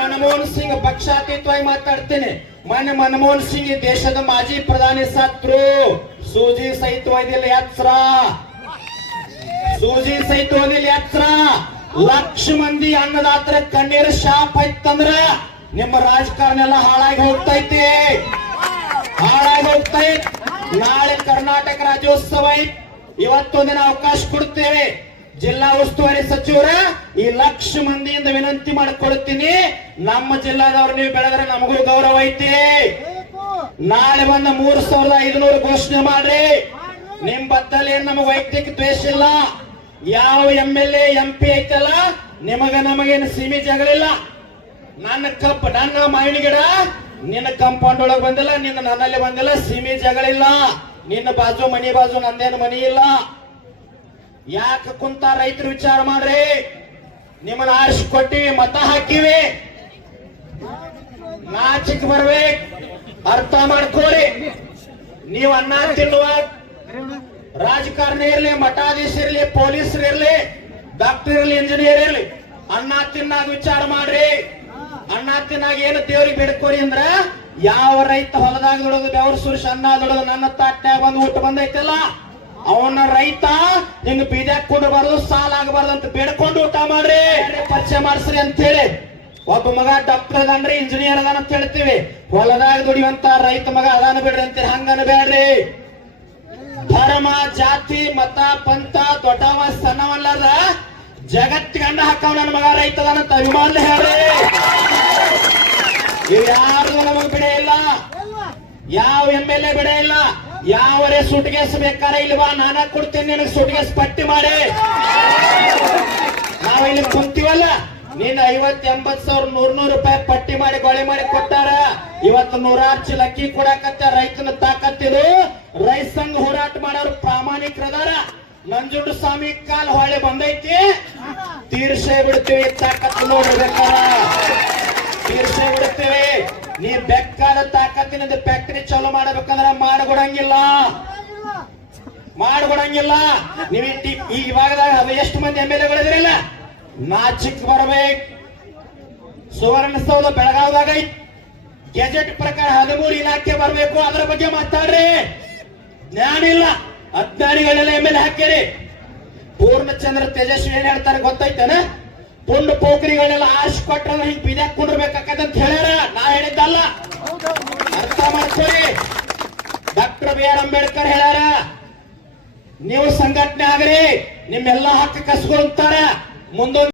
ಮನಮೋಹನ್ ಸಿಂಗ್ ಪಕ್ಷಾತೀತವಾಗಿ ಮಾತಾಡ್ತೇನೆ. ಮಾನ್ಯ ಮನಮೋಹನ್ ಸಿಂಗ್ ಈ ದೇಶದ ಮಾಜಿ ಪ್ರಧಾನಿ ಸತ್ರು, ಸೂಜಿ ಸಹಿತ ಓದಿಲ್ಲ ಎಚ್ಚರ, ಸೂಜಿ ಸಹಿತ ಓದಿಲ್ಲ ಎಚ್ಚರ. ಲಕ್ಷ ಮಂದಿ ಅನ್ನದಾತ್ರ ಕಣ್ಣೀರು ಶಾಪ್ ಆಯ್ತಂದ್ರ ನಿಮ್ಮ ರಾಜಕಾರಣ ಎಲ್ಲ ಹಾಳಾಗಿ ಹೋಗ್ತೈತಿ, ಹಾಳಾಗಿ ಹೋಗ್ತೈತಿ. ನಾಳೆ ಕರ್ನಾಟಕ ರಾಜ್ಯೋತ್ಸವ ಐತಿ, ಇವತ್ತೊಂದಿನ ಅವಕಾಶ ಕೊಡ್ತೇವೆ. ಜಿಲ್ಲಾ ಉಸ್ತುವಾರಿ ಸಚಿವರ ಈ ಲಕ್ಷ ಮಂದಿಯಿಂದ ವಿನಂತಿ ಮಾಡಿಕೊಡ್ತೀನಿ, ನಮ್ಮ ಜಿಲ್ಲಾದವ್ರು ನೀವು ಬೆಳೆದ್ರೆ ನಮಗೂ ಗೌರವ ಐತಿ. ನಾಳೆ ಬಂದ 3,500 ಘೋಷಣೆ ಮಾಡ್ರಿ. ನಿಮ್ ಬದ್ದಲ್ಲಿ ನಮಗೆ ವೈಯಕ್ತಿಕ ದ್ವೇಷ ಇಲ್ಲ. ಯಾವ MLA MP ಐತಲ್ಲ ನಿಮಗ ನಮಗೇನು ಸೀಮೆ ಜಗಳಿಲ್ಲ. ನನ್ನ ಮಾವಿನ ಗಿಡ ನಿನ್ನ ಕಂಪೌಂಡ್ ಒಳಗೆ ಬಂದಿಲ್ಲ, ನಿನ್ನ ನನ್ನಲ್ಲಿ ಬಂದಿಲ್ಲ, ಸೀಮೆ ಜಗಳಿಲ್ಲ. ನಿನ್ನ ಬಾಜು ಮನಿ ಬಾಜು ನಂದೇನು ಮನಿ ಇಲ್ಲ. ಯಾಕೆ ಕುಂತ ರೈತರು ವಿಚಾರ ಮಾಡ್ರಿ. ನಿಮ್ಮನ್ನ ಆರಿಸಿ ಕೊಟ್ಟಿವಿ, ಮತ ಹಾಕಿವಿ, ನಾಚಿಕ್ ಬರ್ಬೇಕು, ಅರ್ಥ ಮಾಡ್ಕೊಳ್ಳಿ. ನೀವು ಅನ್ನ ತಿನ್ನುವ ರಾಜಕಾರಣ ಇರ್ಲಿ, ಮಠಾಧೀಶ ಇರ್ಲಿ, ಪೊಲೀಸರು ಇರ್ಲಿ, ಡಾಕ್ಟರ್ ಇರ್ಲಿ, ಇಂಜಿನಿಯರ್ ಇರ್ಲಿ, ಅನ್ನ ತಿನ್ನಾಗ ವಿಚಾರ ಮಾಡ್ರಿ. ಅನ್ನ ತಿನ್ನಾಗ ಏನು ದೇವ್ರಿಗೆ ಬೇಡ್ಕೋರಿ ಅಂದ್ರ, ಯಾವ ರೈತ ಹೊಲದಾಗ ದುಡೋದು ಬೆವರು ಸುರಿಸಿ ಅನ್ನ ದುಡೋದು ನನ್ನ ತಾಟ್ನ್ಯಾಗ ಬಂದು ಊಟ ಬಂದೈತಲ್ಲ ಅವನ ರೈತ ನಿನ್ನ ಬೀದ್ಯಾಗ ಕೊಡಬಾರ್ದು, ಸಾಲ ಆಗಬಾರ್ದು ಅಂತ ಬೇಡ್ಕೊಂಡು ಊಟ ಮಾಡ್ರಿ, ಪರಿಚಯ ಮಾಡಿಸ್ರಿ ಅಂತ ಹೇಳಿ. ಒಬ್ಬ ಮಗ ಡಾಕ್ಟರ್ ಅದಾನ್ರಿ, ಇಂಜಿನಿಯರ್ ಅದಾನ ಅಂತ ಹೇಳ್ತೀವಿ, ಹೊಲದಾಗ ದುಡಿಯುವಂತ ರೈತ ಮಗ ಅದಾನ ಬಿಡ್ರಿ ಅಂತೀರಿ. ಹಂಗನ ಬೇಡ್ರಿ. ಧರ್ಮ, ಜಾತಿ, ಮತ, ಪಂಥ ದೊಡ್ಡವ ಸಣ್ಣವಲ್ಲದ ಜಗತ್ತಿಗೆ ಅಂಡ ಹಾಕವ್ ನನ್ನ ಮಗ ರೈತ ಅದಾನಂತ ಅಭಿಮಾನ ಹೇಳ್ರಿ. ಇವ್ ಯಾರು ನಮಗ್ ಬಿಡೇ ಇಲ್ಲ, ಯಾವ MLA ಬಿಡೇ ಇಲ್ಲ. ಯಾವರೇ ಸುಟ್ಗೇಸ್ ಬೇಕಾರ ಇಲ್ವಾ, ನಾನ ಕೊಡ್ತೀನಿ ನಿನಗೆ ಸುಟ್ಗೇಸ್ ಪಟ್ಟಿ ಮಾಡಿ. ನಾವ್ ಇಲ್ಲಿ ಕುಂತೀವಲ್ಲ, ನೀನ್ 50-80 ಸಾವಿರ 100 ರೂಪಾಯಿ ಪಟ್ಟಿ ಮಾಡಿ ಗೊಳೆ ಮಾಡಿ ಕೊಟ್ಟಾರ. ಇವತ್ತು 106 ಚೀಲ ಅಕ್ಕಿ ಕೊಡಾಕತ್ತ. ರೈತನ ತಾಕತ್ತಿರು. ರೈತ ಸಂಘ ಹೋರಾಟ ಮಾಡೋರು ಪ್ರಾಮಾಣಿಕರದಾರ. ನಂಜುಂಡ ಸ್ವಾಮಿ ಕಾಲ್ ಹೊಳೆ ಬಂದೈತಿ, ತೀರ್ಸೇ ಬಿಡ್ತೀವಿ. ತಾಕತ್ತು ನೋಡ್ಬೇಕಾರ ತೀರ್ಸೇ ಬಿಡ್ತೀವಿ. ನೀ ಬೆಕ್ಕಾದ ತಾಕತ್ತಿನ ಫ್ಯಾಕ್ಟರಿ ಚಾಲೂ ಮಾಡಬೇಕಂದ್ರ ಮಾಡ್ಕೊಡಂಗಿಲ್ಲ, ಮಾಡ್ಕೊಡಂಗಿಲ್ಲ. ನೀವು ಈ ಭಾಗದಾಗ ಎಷ್ಟು ಮಂದಿ MLAಗಳಿದ್ರಿಲ್ಲ, ನಾಚಿಕ್ ಬರ್ಬೇಕು. ಸುವರ್ಣಸೌಧ ಬೆಳಗಾವದಾಗ ಐತಿ, ಗೆಜೆಟ್ ಪ್ರಕಾರ 13 ಇಲಾಖೆ ಬರ್ಬೇಕು. ಅದರ ಬಗ್ಗೆ ಮಾತಾಡ್ರಿ. ಜ್ಞಾನ ಇಲ್ಲ, ಅಜ್ಞಾನಿಗಳೆಲ್ಲ MLA ಹಾಕ್ಯಾರಿ. ಪೂರ್ಣಚಂದ್ರ ತೇಜಸ್ವಿ ಏನ್ ಹೇಳ್ತಾರೆ ಗೊತ್ತೈತೇನ? ಪುಂಡು ಪೋಖರಿಗಳೆಲ್ಲ ಆರ್ಸಿ ಕೊಟ್ರ ಹಿಂಗ್ ಬಿದ್ಯಾಕ್ ಕುಂಡ್ರಬೇಕಾಕಂತ ಹೇಳ್ಯಾರ. ನಾ ಹೇಳಿದ್ದಲ್ಲ, ಅರ್ಥ ಮಾಡ್ಕೊಳ್ಳಿ. ಡಾಕ್ಟರ್ BR ಅಂಬೇಡ್ಕರ್ ಹೇಳ್ಯಾರ, ನೀವು ಸಂಘಟನೆ ಆಗ್ರಿ, ನಿಮ್ಮೆಲ್ಲಾ ಹಕ್ಕು ಕಸ್ಕೊಂತಾರ. ಮುಂದೊಂದು